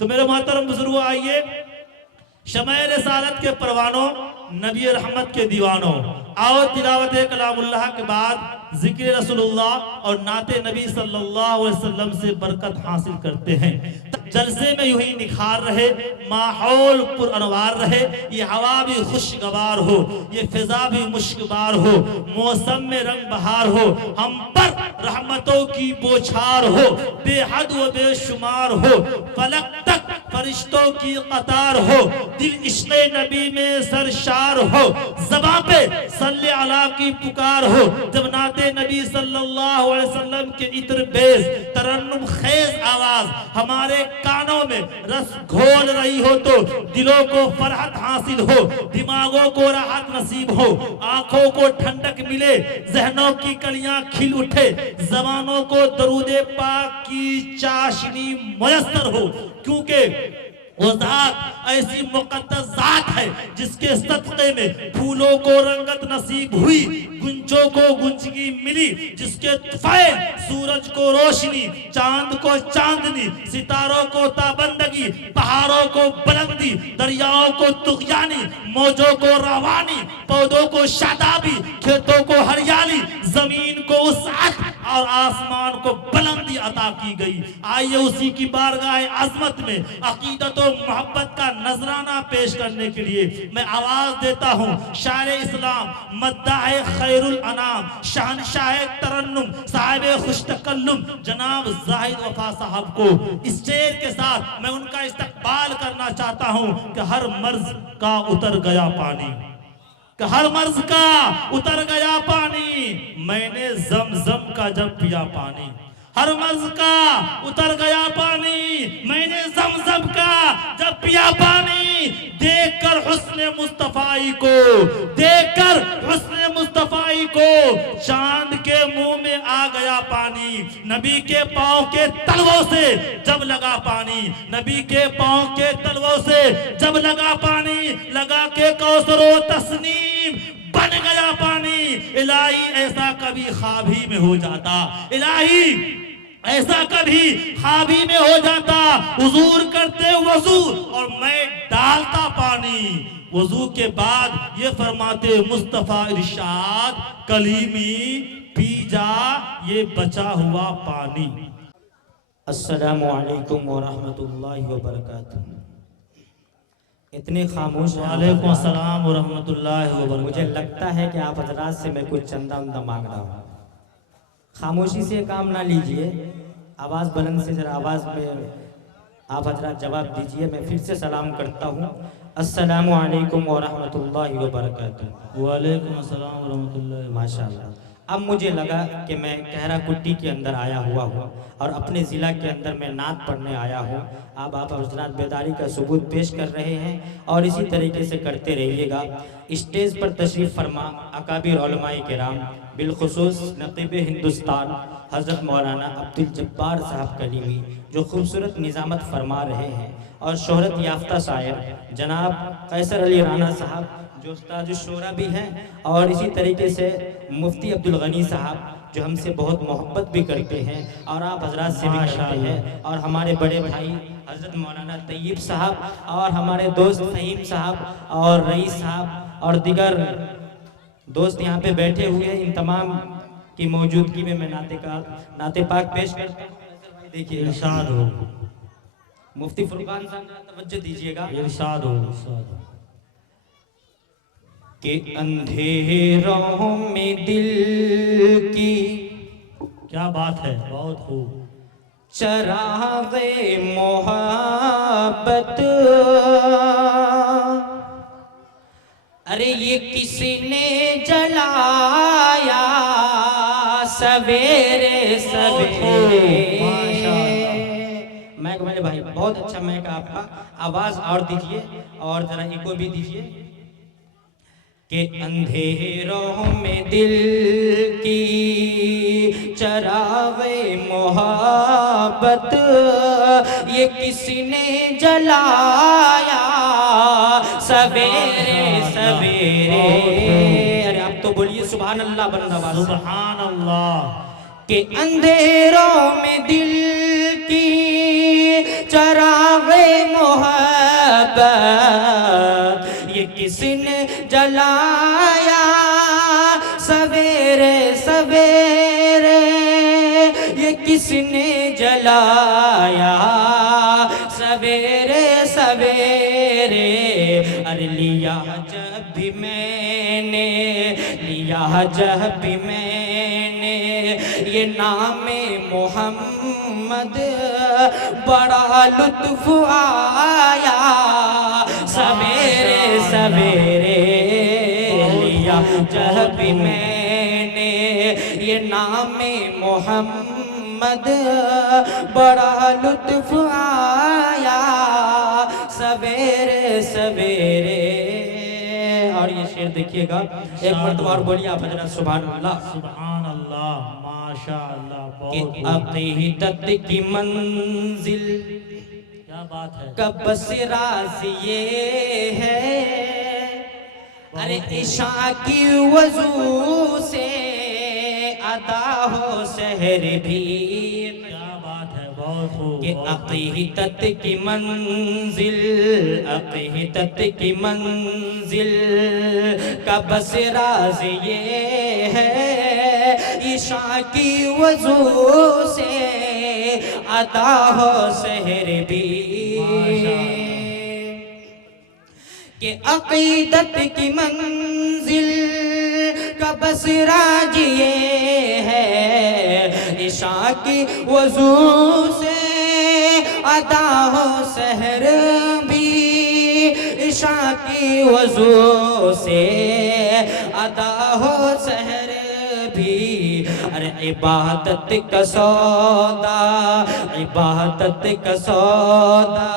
तो मेरे मोहतरम बुजुर्गों, आइए शमए रिसालत के परवानों, नबी रहमत के दीवानों, आओ तिलावत कलामुल्लाह के बाद जिक्र रसूलुल्लाह और नाते नबी सल्लल्लाहु अलैहि वसल्लम से बरकत हासिल करते हैं। जलसे में यूं ही निखार रहे, माहौल पुरअनवार रहे, ये हवा भी खुशगवार हो, ये फिजा भी मुश्कबार हो, मौसम में रंग बहार हो, हम पर रहमतों की बौछार हो, बेहद व बेशुमार हो, फलक तक फरिश्तों की कतार हो, दिल इश्क़ नबी में सरशार हो, ज़बां पे सल्ले अला की पुकार हो। जब नाते नबी सल्लल्लाहु अलैहि वसल्लम के इत्र बेज तरन्नुम खेज आवाज हमारे कानों में रस घोल रही हो तो दिलों को फरहत हासिल हो, दिमागों को राहत नसीब हो, आंखों को ठंडक मिले, जहनों की कलियां खिल उठे, जबानों को दरूदे पाक की चाशनी मयस्सर हो, क्योंकि वो जात ऐसी मुक़द्दस जात है जिसके सदक़े में फूलों को रंगत नसीब हुई, गुंजों को गुंजगी मिली, जिसके तुफ़ैल सूरज को रोशनी, चांद को चांदनी, सितारों को ताबंदगी, पहाड़ों को बुलंदी, दरियाओं को तुग़यानी, मौजों को रवानी, पौधों को शादाबी, खेतों को हरियाली, जमीन को वसअत और आसमान को बुलंदी अता की गई। आइए उसी की बारगाह अज़मत में अकीदत और मोहब्बत का नजराना पेश करने के लिए मैं आवाज देता हूँ शायर इस्लाम, मद्दाह खैरुल अनाम, शहनशाह तरन्नुम, साहिब खुश तकल्लुम जनाब जाहिद वफा साहब को इस शेर के साथ मैं उनका इस्तकबाल करना चाहता हूँ कि हर मर्ज का उतर गया पानी, हर मर्ज का उतर गया पानी, मैंने ज़मज़म का जब पिया पानी, हर मर्ज का उतर गया पानी, मैंने ज़मज़म का जब पिया पानी, देखकर हुस्ने मुस्तफ़ाई को, देखकर हुस्ने मुस्तफ़ाई को चांद के मुंह में आ गया पानी, नबी के पाँव के तलवों से जब लगा पानी, नबी के पाँव के तलवों से जब लगा पानी, लगा के कौसरो तस्नीम बन गया पानी। इलाही ऐसा कभी ख्वाब ही में हो जाता, इलाही ऐसा कभी ख्वाब ही में हो जाता, हुजूर करते वजू और मैं डालता पानी, वजू के बाद ये फरमाते मुस्तफा इरशाद कलीमी पी जा ये बचा हुआ पानी। अस्सलामु अलैकुम व रहमतुल्लाहि व बरकातुहू। इतने खामोश हैं। वालेकुम अस्सलाम व रहमतुल्लाहि व बरकातुहू। मुझे लगता है कि आप हजरात से मैं कुछ चंदा उंदा मांग रहा हूँ। खामोशी से काम ना लीजिए, आवाज़ बुलंद से जरा आवाज़ में आप हजरात जवाब दीजिए। मैं फिर से सलाम करता हूँ, अस्सलामु अलैकुम व रहमतुल्लाहि व बरकातुहू। वालेकुम अस्सलाम व रहमतुल्लाहि। माशाअल्लाह। अब मुझे लगा कि मैं कहरा कुट्टी के अंदर आया हुआ हूँ और अपने ज़िला के अंदर मैं नात पढ़ने आया हूँ। अब आप हज़रात बेदारी का सबूत पेश कर रहे हैं और इसी तरीके से करते रहिएगा। स्टेज पर तशरीफ़ फरमा अकाबिर उलमाए किराम, बिलखुसूस नक़ीब हिंदुस्तान हज़रत मौलाना अब्दुल जब्बार साहब कलीमी, जो खूबसूरत निज़ामत फरमा रहे हैं, और शोहरत याफ्ता शायर जनाब कैसर अली राना साहब जो उस्ताद शोरा भी हैं, और इसी तरीके से मुफ्ती अब्दुल गनी साहब जो हमसे बहुत मोहब्बत भी करते हैं और आप हजरात से भी करते हैं, और हमारे बड़े भाई हज़रत मौलाना तैयब साहब और हमारे दोस्त फ़हीम साहब और रईस साहब और दिगर दोस्त यहाँ पे बैठे हुए हैं। इन तमाम की मौजूदगी में मैं नाते पाक पेश करता हूँ। देखिए इरशाद हो, मुफ्ती फुरकान साहब तवज्जो दीजिएगा। इरशाद हो, इरशाद हो। कि अंधेरों में दिल की क्या बात है, बहुत खूब। चराग़े मोहब्बत, अरे ये किसने जलाया सवेरे सवेरे। मैक मेरे भाई बहुत अच्छा मैक आपका, आवाज और दीजिए और जरा इको भी दीजिए। कि अंधेरों में दिल की चराग़े मोहब्बत, ये किसने जलाया सवेरे सवेरे। अरे आप तो बोलिए सुभान अल्लाह बंदा, सुभान अल्लाह। कि अंधेरों में दिल की चराग़े जलाया सवेरे सवेरे, ये किसने जलाया सवेरे सवेरे। अरे लिया जब भी मैंने, लिया जब भी मैंने ये नाम मोहम्मद, बड़ा लुत्फ आया सवेरे सवेरे। लिया जब भी मैंने ये नाम मोहम्मद, बड़ा लुत्फ आया सवेरे सवेरे। और ये शेर देखिएगा एक मर्तबा और बोलिए आप हजरत सुभान अल्लाह। सुभान अल्लाह, माशाअल्लाह, कि बहुत अक़ीदत की मंजिल क्या बात है। का बस राज ये है, अरे इशा की वजू से अदा हो शहर भी। क्या बात है, बहुत खूब। कि अक़ीदत की मंजिल, अक़ीदत की मंजिल का बस राज ये है, इशा की वजू से अदा हो शहर भी। कि अक़ीदत की मंजिल का बस राज ये है, इशा की वजू से अदा हो शहर भी। इशा की वजू से अदा हो शहर भी। अरे इबादत का सौदा, इबादत का सौदा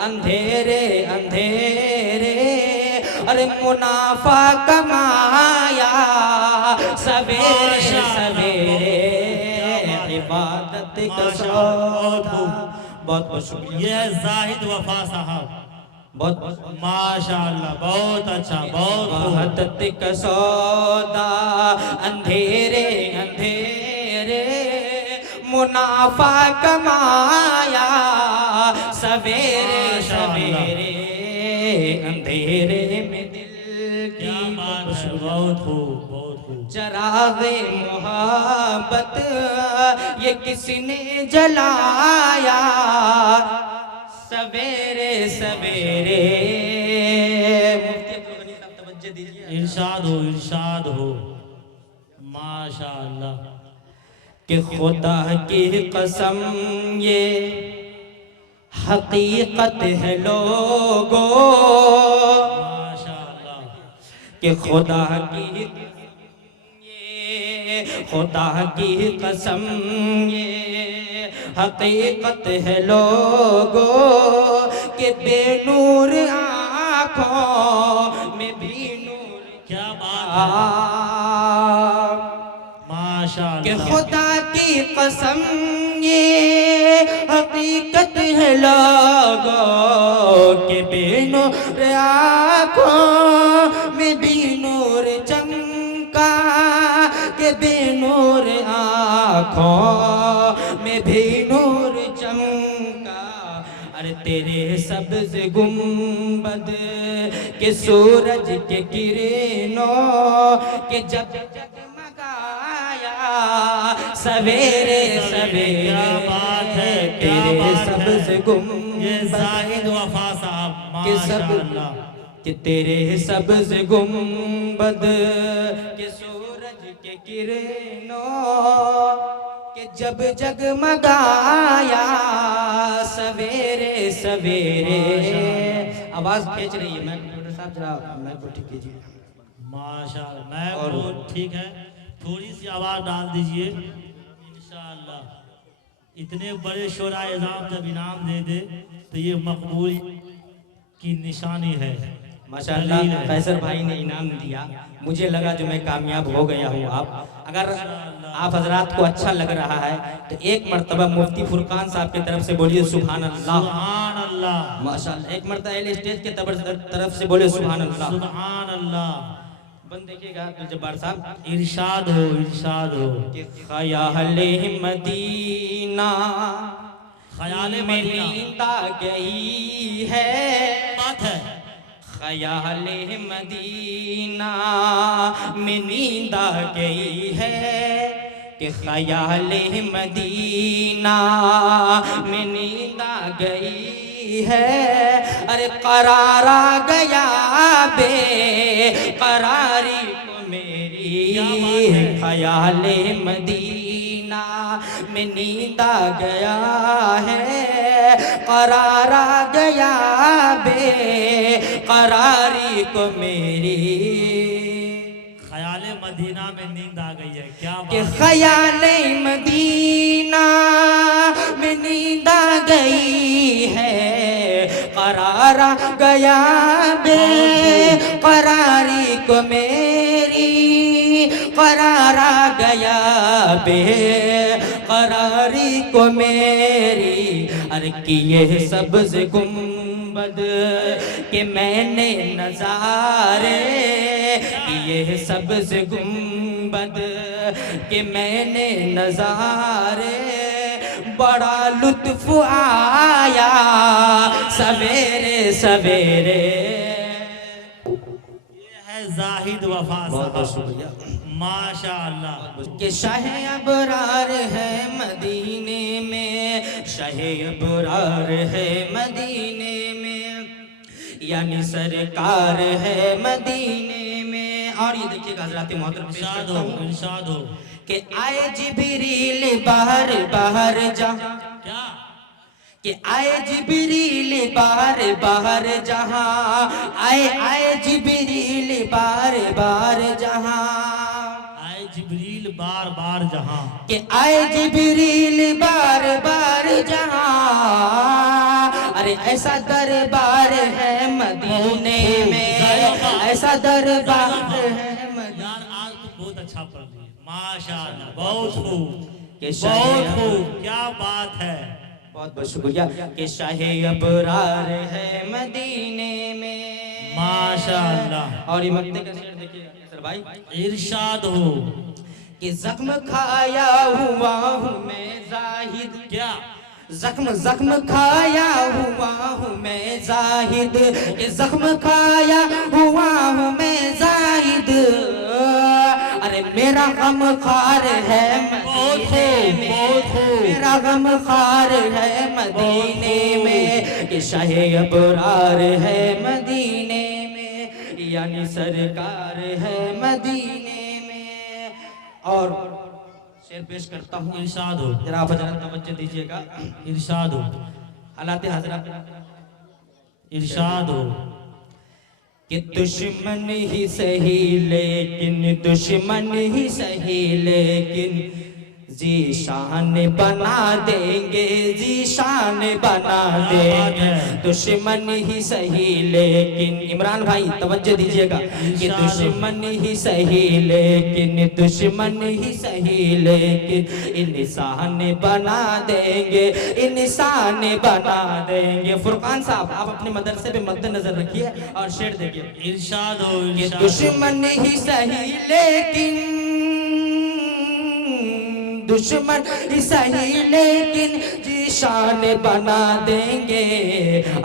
अंधेरे अंधेरे, अरे मुनाफा कमाया सवेरे सवेरे। इबादत का सौदा। बहुत बहुत शुक्रिया। ये है जाहिद वफा साहब, बहुत माशाअल्लाह, बहुत अच्छा, बहुत खूब। इबादत का सौदा अंधेरे अंधेरे, मुनाफा कमाया सवेरे सवेरे। अंधेरे में दिल क्या की बात है, बहुत खूब, बहुत खूब। चरागे मोहब्बत ये किसने जलाया सवेरे सवेरे। मुफ्ती अब्दुल गनी साहब तवज्जो दीजिए। इरशाद हो, इरशाद हो, माशाअल्लाह। कि खुदा की कसम ये हकीकत है लोगों, माशाअल्लाह। कि खुदा की ये, खुदा की कसम ये हकीकत है लोगों, कि बेनूर आँखों में भी नूर। क्या बात है, कि माशाअल्लाह। खुदा की कसम ये हकीकत है लोगों, के बेनूर आँखों में भी नूर चमका, के बेनूर आँखों में भी नूर चमका। अरे तेरे सब्ज गुंबद के सूरज के किरणों के जब जगमगाया सवेरे सवेरे। क्या बात है, क्या तेरे बात सब्ज है। गुंबद ये जाहिद वफा साहब, के सब माशाअल्लाह। कि तेरे सब्ज गुंबद के सूरज के किरणों के जब जगमगाया सवेरे सवेरे। आवाज खींच रही है, मैं डॉक्टर साहब जरा मैं को ठीक कीजिए। माशाअल्लाह, मैं और- वो ठीक है, थोड़ी सी आवाज डाल दीजिए इंशाअल्लाह। इतने बड़े शोरा इज़ाम जब इनाम दे दे तो ये मकबूल की निशानी है। माशाअल्लाह दलील है। फैसल भाई ने इनाम दिया, मुझे लगा जो मैं कामयाब हो गया हूँ। आप अगर आप हजरात को अच्छा लग रहा है तो एक मर्तबा मुफ्ती फुरकान साहब की तरफ से बोलिए सुभान अल्लाह। सुभान अल्लाह, माशाअल्लाह एक मर्तबा अहले स्टेज के तरफ से बोलिए सुभान अल्लाह। सुभान अल्लाह। बंद देखिएगा अब्दुल जब्बार साहब। इरशाद हो, इरशाद हो। कि ख्याले मदीना ख्याले में मदीना। नींदा गई है, बात है, ख्याले मदीना में नींद आ गई है कि ख्याले मदीना में नींद आ गई है। अरे करार आ गया बेकरारी को मेरी, ख्याले मदीना में नींद आ गया है। करार आ गया बेकरारी को मेरी, ख्याले मदीना में नींद आ गई है। क्या बात कि है। ख्याले मदीना में नींद आ गई है। करार आ गया बेकरारी को मेरी, करार आ गया बेकरारी को मेरी। अरे किए सब्ज़ गुंबद के मैंने नज़ारे, किए सब्ज़ गुंबद के मैंने नज़ारे। बड़ा लुत्फ़ आया सवेरे सवेरे। ये है जाहिद वफा साहब, माशाअल्लाह। कि शाह अबरार है मदीने में, शाह अबरार है मदीने में, यानी सरकार है मदीने में। और ये देखिएगा हज़रात मोहतरम, इरशाद हो, इरशाद हो। कि आए जिब्रील बाहर बाहर जा, क्या कि आए जिब्रील बाहर बाहर जहां, आए आए जिब्रील बार बार जहां, आए जिब्रील बार बार जहां, कि आए जिब्रील बार बार जहां। अरे ऐसा दरबार है मदीने में, ऐसा दरबार है मदीने। यार आज तो बहुत अच्छा पढ़ रही है, माशाअल्लाह, बहुत खूब, के बहुत खूब, क्या बात है। बहुत बहुत शुक्रिया। कि शाह अबरार है मदीने में, माशाअल्लाह। और ये मक्ते का शेर देखिए सर भाई, इरशाद हो। कि जख्म खाया हुआ हूँ मैं जाहिद, क्या जख्म जख्म खाया हुआ हूँ मैं जाहिद, कि जख्म खाया हुआ हूँ मैं जाहिद। अरे मेरा गम खार है मदीने में, मेरा गम खार है मदीने में। कि शाह अबरार है मदीने में, यानी सरकार है मदीने में। और शेर पेश करता हूँ, इरशाद हो, जरा आप जरा तवज्जो दीजिएगा। इरशाद हो, हालात हजरत, इरशाद हो। कि दुश्मन ही सही लेकिन, दुश्मन ही सही लेकिन जीशान बना देंगे, जीशान बना देंगे। दुश्मन ही सही लेकिन, इमरान भाई तवज्जो दीजिएगा, कि दुश्मन ही सही लेकिन, दुश्मन ही सही लेकिन इंसान बना देंगे, इंसान बना देंगे। फुरकान साहब आप अपने मदरसे पे मद्देनजर रखिए और शेर देखिए। इरशाद हो, कि इरशाद। दुश्मन ही सही लेकिन, दुश्मन ही सही लेकिन जीशान बना देंगे।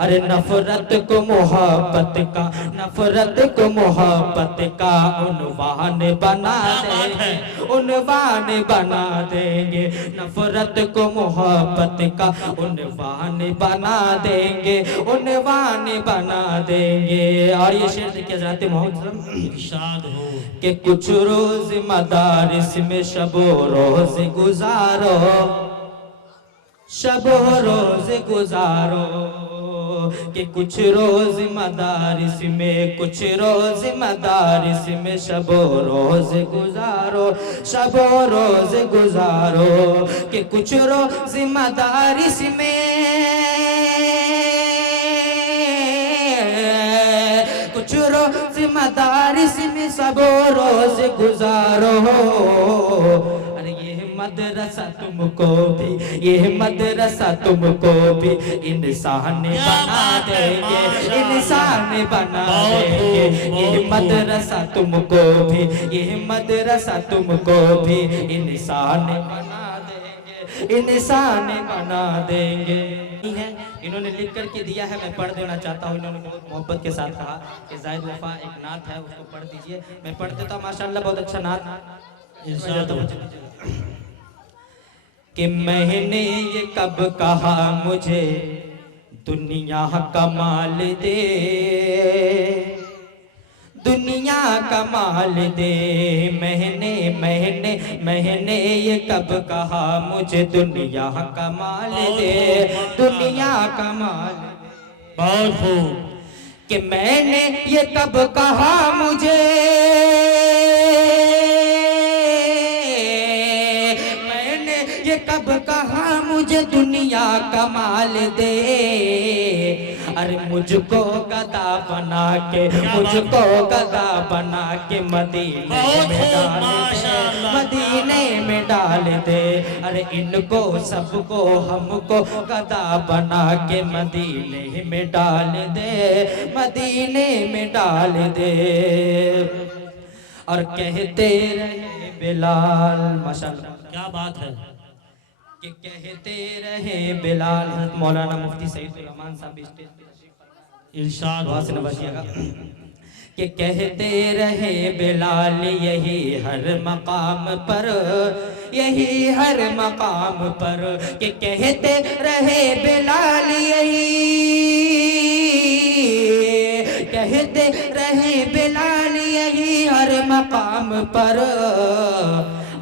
अरे नफरत को मोहब्बत का, नफरत को मोहब्बत का उन्वान बना देंगे, उन्वान बना देंगे। नफरत को मोहब्बत का उन्वान बना देंगे, उन्वान बना देंगे। और ये शेर देखिए हज़रत मोहम्मद, इरशाद हो। कि कुछ रोज मदारिस में शबो रोज गुजारो, शबो रोज गुजारो। कि कुछ रोज मदारिस में, कुछ रोज मदारिस में शबो रोज गुजारो, शबो रोज गुजारो। कि कुछ रोज मदारिस में, कुछ रोज मदारिस में सबो रोज गुजारो। अरे ये मदरसा तुमको भी, ये मदरसा तुमको भी इंसान बना देंगे, इंसान बना देंगे। ये मदरसा तुमको भी, ये मदरसा तुमको भी इंसान बना देंगे, इंसान बना देंगे। है इन्होंने लिख करके दिया है, मैं पढ़ देना चाहता हूँ। इन्होंने बहुत मोहब्बत के साथ कहा कि जाहिद वफा एक नात है, उसको पढ़ दीजिए। मैं पढ़ देता हूँ, माशाल्लाह बहुत अच्छा नात। इरशाद हो। कि मैंने ये कब कहा मुझे दुनिया का माल दे, दुनिया का माल दे। मैंने ये कब कहा मुझे दुनिया का माल दे, दुनिया का माल। बहुत खूब। कि मैंने ये कब कहा मुझे, मैंने ये कब कहा मुझे दुनिया का माल दे। अरे मुझको गदा बना के, मुझको गदा बना के मदीने में डाल दे, मदीने में डाल दे। अरे इनको सबको हमको गदा बना के मदीने में डाल दे, मदीने में डाल दे। और कहते रहे बिलाल, माशाल्लाह क्या बात है। कि कहते रहे बिलाल, मौलाना मुफ्ती सईदुर रहमान साहब स्टेज पे इरशाद दुआ से नवाजिएगा। कि कहते रहे बिलाल यही हर मकाम पर, यही हर मकाम पर। कि कहते रहे बिलाल यही, कहते रहे बिलाल यही हर मकाम पर।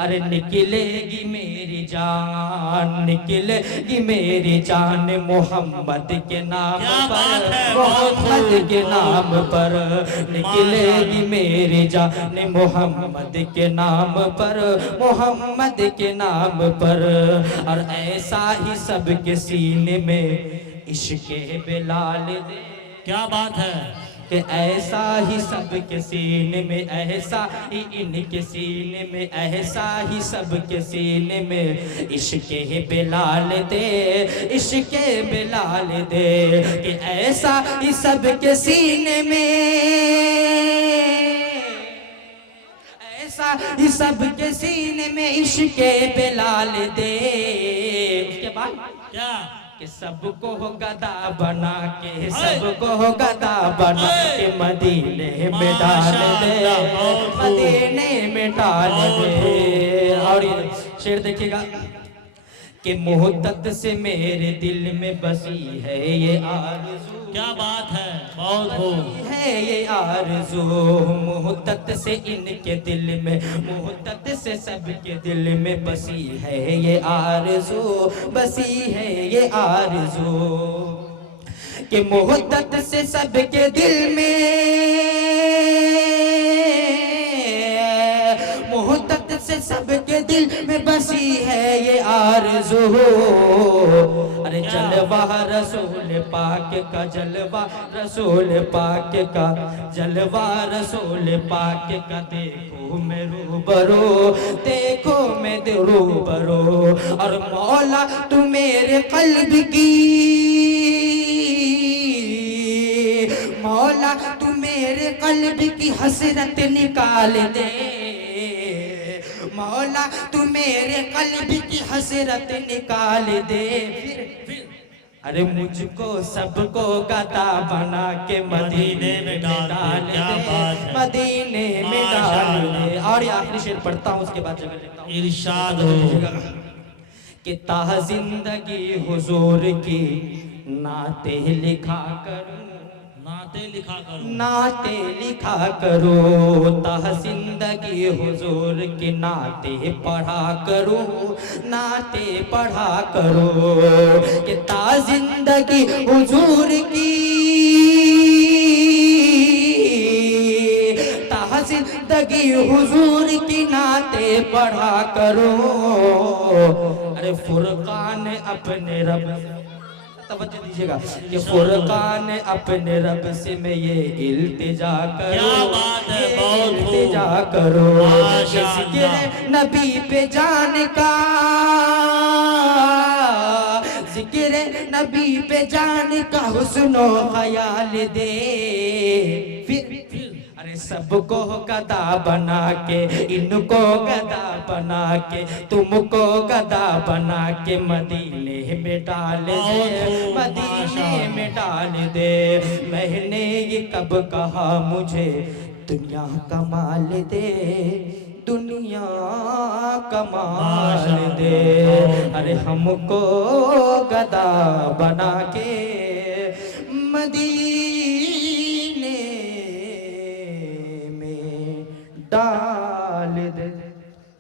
अरे निकलेगी मेरी जान, निकलेगी मेरी जान मोहम्मद के नाम पर, मोहम्मद के नाम पर। निकलेगी मेरी जान मोहम्मद के नाम पर, मोहम्मद के नाम पर। और ऐसा ही सबके सीने में इश्क़ बिलाल दे। क्या बात है कि ऐसा ही सबके सीने में, ऐसा ही इनके सीने में, ऐसा ही सबके सीने में इश्क़ बिलाल दे, इश्क़ बिलाल दे। कि ऐसा ही सबके सीने में, ऐसा ही सबके सीने में इश्क़ बिलाल दे। उसके बाद क्या कि सबको गदा बना के, सबको गदा बना के मदीने में डाल दे, मदीने में डाल दे। और ये शेर देखिएगा कि मोहब्बत से मेरे दिल में बसी है ये आरज़ू। क्या बात है, बहुत खूब है ये आरज़ू, मोहब्बत से इनके दिल में, मोहब्बत से सबके दिल में बसी है ये आरज़ू, बसी है ये आरज़ू। कि मोहब्बत से सबके दिल में, मोहब्बत से सबके दिल में बसी है ये आरज़ू। अरे जलवा रसूल पाक का, जलवा रसूल पाक का, जलवा रसूल पाक का। देखो मैं रूबरू, देखो मैं रूबरू। और मौला तू मेरे कल्ब की, मौला तू मेरे कल्ब की हसरत निकाल दे, मौला तू मेरे कल्ब की हसरत निकाल दे। अरे मुझको सबको गदा बना के मदीने में डाल दे, मदीने में डाल दे। और ये आखिरी शेर पढ़ता हूँ, उसके बाद जगह लेता हूँ। इरशाद हो। कि ताह जिंदगी हुजूर की नाते लिखा करूं, नाते लिखा करो, नाते लिखा करो। ताह जिंदगी हुजूर की नाते पढ़ा करो, नाते पढ़ा करो। कि ताह जिंदगी हुजूर की, ताह जिंदगी हुजूर की नाते पढ़ा करो। अरे फुरकान अपने रब, तवज्जो दीजिएगा, ये फुरकान अपने रब से मैं ये इल्तिजा करो, ये इल्तिजा करो। जिक्र नबी पे जान का, जिक्र नबी पे जान का हुस्नो ख्याल दे। फिर अरे अरे सबको गदा बना के, इनको गदा बना के, तुमको गदा बना के मदीने में डाल दे, मदीने में डाल दे। मैंने ये कब कहा मुझे दुनिया कमाल दे, दुनिया कमाल दे। अरे हमको गदा बना के मदीने